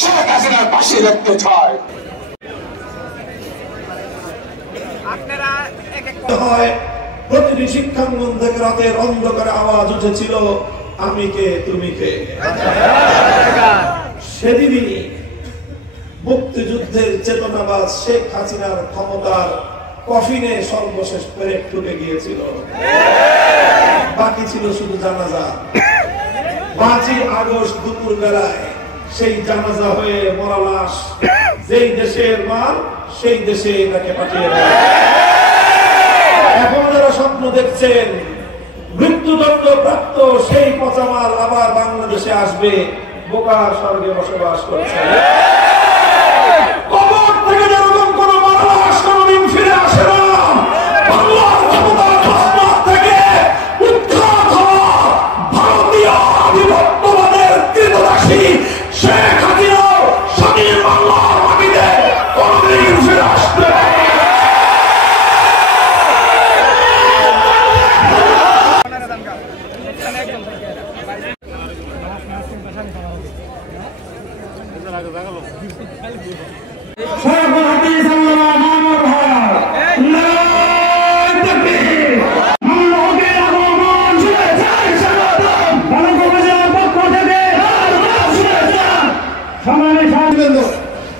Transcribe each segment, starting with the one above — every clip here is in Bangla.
শেখ হাসিনার পাশে রাখতে চায়। প্রতিটি শিক্ষাঙ্গন থেকে রাতের অন্ধকারে আওয়াজ উঠেছিল, আমি কে তুমি কে। সেদিনই মুক্তিযুদ্ধের চেতনাবাদ শেখ হাসিনার ক্ষমতার কফিনে সর্বশেষ পেরেক ঢুকে গিয়েছিল। বাকি ছিল শুধু জানাজা। 5ই আগস্ট দুপুর বেলায় সেই জানাজা হয়ে মরা লাশ যেই দেশের মাল সেই দেশে তাকে পাঠিয়ে দেয়। এখন যারা স্বপ্ন দেখছেন মৃত্যুদণ্ড প্রাপ্ত সেই পচা মাল আবার বাংলাদেশে আসবে, বোকার স্বর্গে বসবাস করছে। কবর থেকে যেরকম কোন মরা লাশ কোনদিন ফিরে আসে না, বাংলার ক্ষমতার তসমাত থেকে উৎখাত হওয়া ভারতীয় আধিপত্যবাদের কৃতদাসী শেখ হাসিনা স্বাধীন বাংলার মাটিতে কোনদিন ফিরে আসবে না।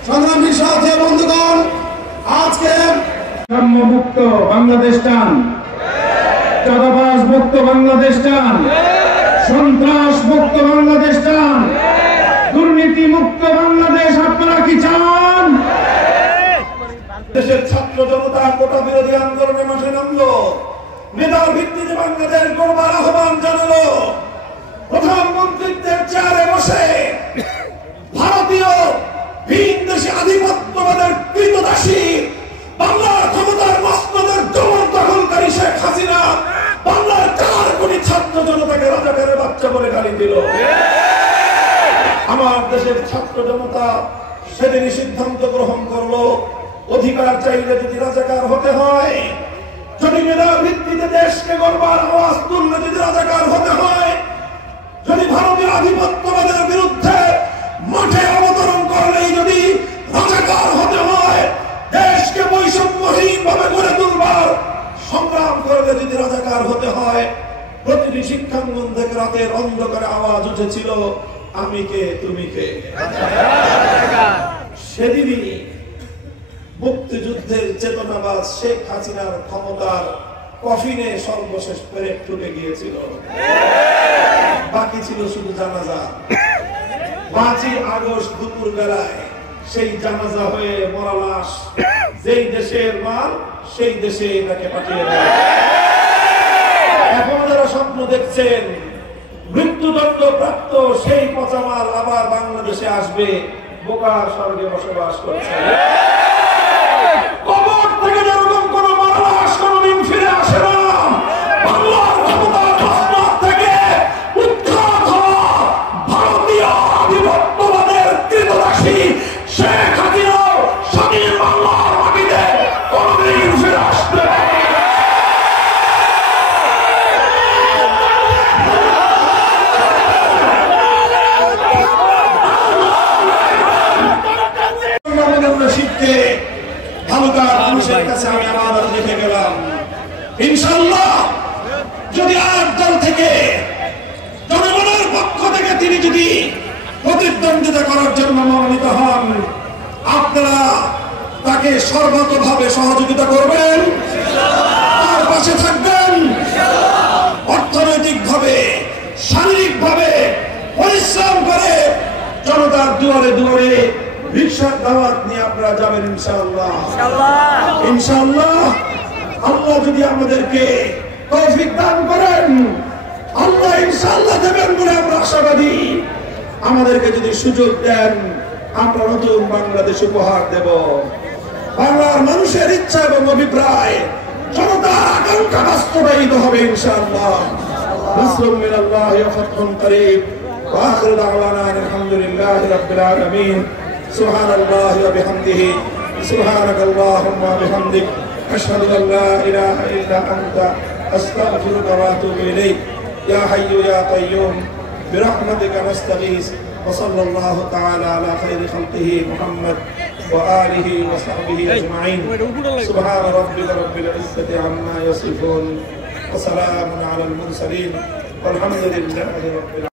সংগ্রামী সাথী বন্ধুগণ, আজকে মুক্ত বাংলাদেশ চান, চাঁদাবাজ মুক্ত বাংলাদেশ চান, সন্ত্রাস মুক্ত বাংলাদেশ চান, দুর্নীতি মুক্ত বাংলাদেশ আপনারা কি চান? দেশের ছাত্র জনতা কোটা বিরোধী আন্দোলনের মাঠে নামলো, মেধার ভিত্তিতে বাংলাদেশ গড়বার আহ্বান জানালো। প্রধানমন্ত্রীদের চেয়ারে বসে ভারতীয় ভিনদেশী আধিপত্যবাদের কৃতদাসী বাংলার ক্ষমতার মসনদের জবরদখলকারী শেখ হাসিনা বাংলার 4 কোটি ছাত্র জনতাকে রাজাকারের বাচ্চা বলে গালি দিল। আমার দেশের ছাত্র জনতা সেদিনই সিদ্ধান্ত গ্রহণ করলো, অধিকার চাইলে যদি রাজাকার হতে হয়, যদি মেধার ভিত্তিতে দেশকে গড়বার আওয়াজ তুললে যদি রাজাকার হতে হয়, যদি ভারতীয় আধিপত্যবাদের বিরুদ্ধে মাঠে অবতরণ করলেই যদি রাজাকার হতে হয়, দেশকে বৈষম্যহীন ভাবে গড়ে তুলবার সংগ্রাম করলে যদি রাজাকার হতে হয়, প্রতিটি শিক্ষাঙ্গন থেকে রাতের অন্ধকারে আওয়াজ উঠেছিল, আমি কে তুমি কে। সেদিনই মুক্তিযুদ্ধের চেতনাবাদ শেখ হাসিনার ক্ষমতার কফিনে সর্বশেষ পেরেক ঢুকে গিয়েছিল। বাকি ছিল শুধু জানাজা। 5ই আগস্ট দুপুর বেলায় সেই জানাজা হয়ে মরা লাশ যেই দেশের মাল সেই দেশে তাকে পাঠিয়ে দেয়। এখন যারা স্বপ্ন দেখছেন মৃত্যুদণ্ড প্রাপ্ত সেই পচা মাল আবার বাংলাদেশে আসবে, বোকার স্বর্গে বসবাস করছে। কবর থেকে যেরকম কোন মরা লাশ কোনদিন ফিরে আসে না, বাংলার ক্ষমতার তসমাত থেকে উৎখাত হওয়া ভারতীয় আধিপত্যবাদের কৃতদাসী শেখ হাসিনা স্বাধীন বাংলার মাটিতে কোনদিন ফিরে আসবে না। শিখতে ভালুকার মানুষের কাছে আমি আমাদের দেখে গেলাম, ইনশাআল্লাহ যদি আর দল থেকে জনগণের পক্ষ থেকে তিনি যদি প্রতিদ্বন্দ্বিতা করার জন্য মনোনীত হন, আপনারা তাকে সর্বতভাবে সহযোগিতা করবেন, তার পাশে থাকবেন, অর্থনৈতিকভাবে শারীরিকভাবে পরিশ্রম করে জনতার দুয়ারে দুয়ারে রিকশার দাওয়াত নিয়ে আপনারা যাবেন ইনশাআল্লাহ। ইনশাআল্লাহ আল্লাহ যদি আমাদেরকে তৌফিক দান করেন, আল্লাহ ইনশাআল্লাহ দেবেন বলে আমরা আশাবাদী। আমাদেরকে যদি সুযোগ দেন, আমরা নতুন বাংলাদেশ উপহার দেব। বাংলার মানুষের ইচ্ছা এবং অভিপ্রায়, জনতার আকাঙ্ক্ষা বাস্তবায়িত হবে ইনশাআল্লাহ। নাসরুম মিনাল্লাহি ওয়া ফাতহুন করিব ওয়া আখিরু দাওয়ানা আলহামদুলিল্লাহি রাব্বিল আলামিন। সুবহানাল্লাহি ওয়া বিহামদিহি সুবহানাকাল্লাহুম্মা ওয়া বিহামদিক আশহাদু আল লা ইলাহা ইল্লা আনতা আস্তাগফিরুকা ওয়া আতুবু ইলাইক। ইয়া হাইয়্যু ইয়া কাইয়্যুম برحمتك نستغيث وصلى الله تعالى على خير خلقه محمد وآله وصحبه أجمعين سبحان ربك رب العزة عما يصفون وسلام على المرسلين والحمد لله رب العالمين